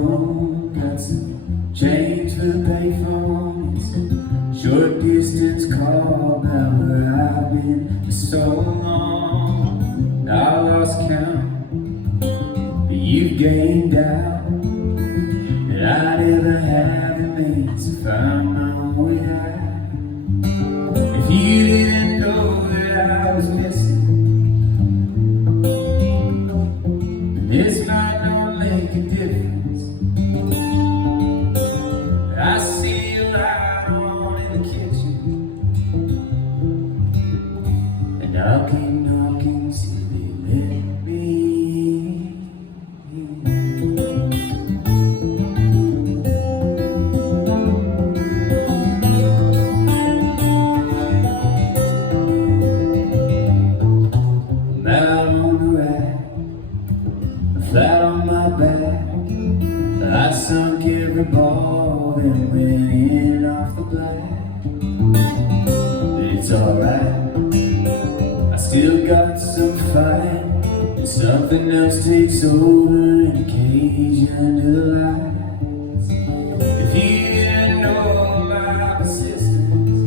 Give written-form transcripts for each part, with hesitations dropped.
phone, got some change for the payphone. It's a short distance call about where I've been for so long. I lost count, but you gained out, and I never have the means to find my way out. If you didn't know that I was missing, this might not make a difference. I see a light on in the kitchen, and I'll keep knocking till they let me in. I'm out on the rack, flat on my back. I sunk every ball and went in off the black. But it's alright, I still got some fight, and something else takes over in a cage under the lights. If you didn't know my persistence,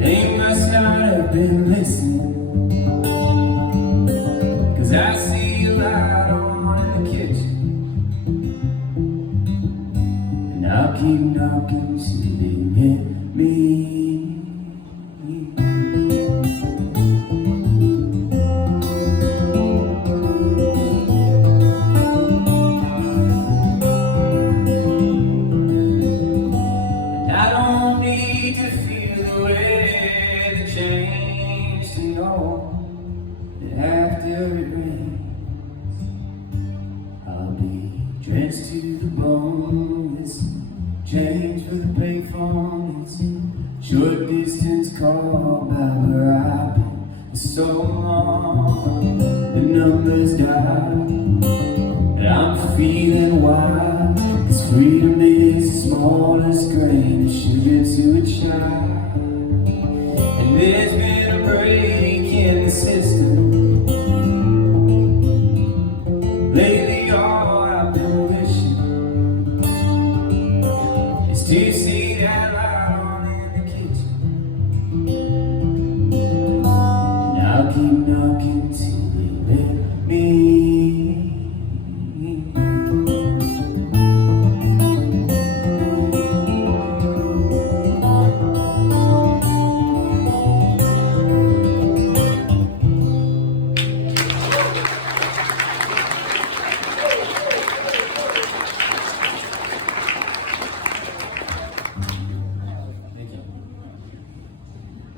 they must not have been listening. I see a light on in the kitchen, and I'll keep knocking till they let me in. And I don't need to feel the way to change to know that after it rains, I'll be drenched to the bone. It's change for the payphone. It's a short distance call about where I've been for so long. The numbers died, and I'm feeling wild. 'Cause freedom is the smallest grain of sugar to a child.